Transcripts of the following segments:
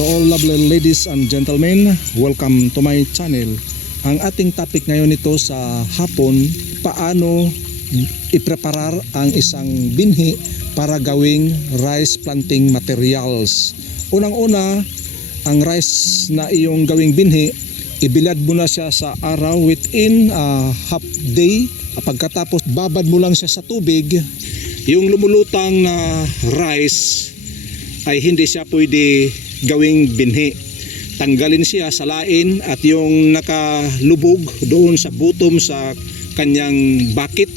To all lovely ladies and gentlemen, welcome to my channel. Ang ating topic ngayon ito sa hapon, paano ipreparar ang isang binhi para gawing rice planting materials. Unang-una, ang rice na iyong gawing binhi, ibilad mo na siya sa araw within half day. Pagkatapos babad mo lang siya sa tubig, yung lumulutang na rice ay hindi siya pwede gawing binhi. Tanggalin siya, salain, at yung nakalubog doon sa bottom sa kanyang bucket,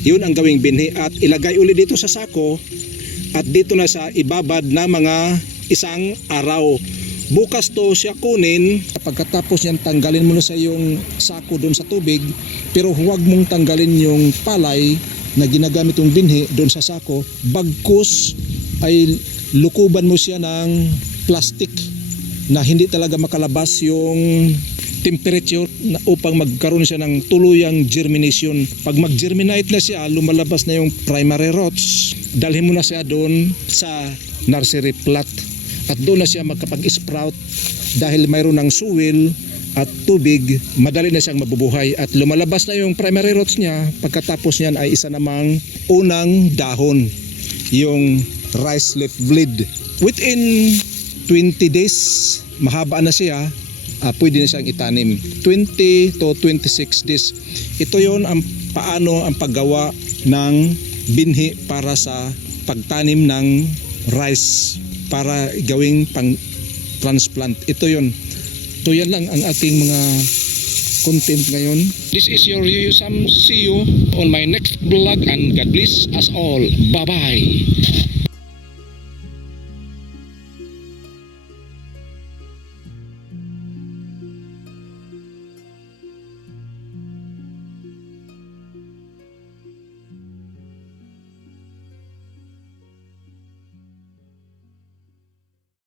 yun ang gawing binhi, at ilagay uli dito sa sako at dito na sa ibabad na mga isang araw. Bukas to siya kunin. Pagkatapos yan, tanggalin mo na sa yung sako doon sa tubig, pero huwag mong tanggalin yung palay na ginagamit yung binhi doon sa sako. Bagkus ay lukuban mo siya ng plastic na hindi talaga makalabas yung temperature na upang magkaroon siya ng tuluyang germination. Pag mag-germinate na siya, lumalabas na yung primary roots, dalhin mo na siya doon sa nursery plot at doon na siya magkapag-sprout. Dahil mayroon ng soil at tubig, madali na siyang mabubuhay at lumalabas na yung primary roots niya. Pagkatapos niyan ay isa namang unang dahon, yung rice leaf blade. Within 20 days, mahaba na siya, pwede na siyang itanim. 20 to 26 days. Ito yon ang paano ang paggawa ng binhi para sa pagtanim ng rice para gawing pang transplant. Ito yon. So yan lang ang ating mga content ngayon. This is your Yuyu Sam. See you on my next vlog and God bless us all. Bye bye.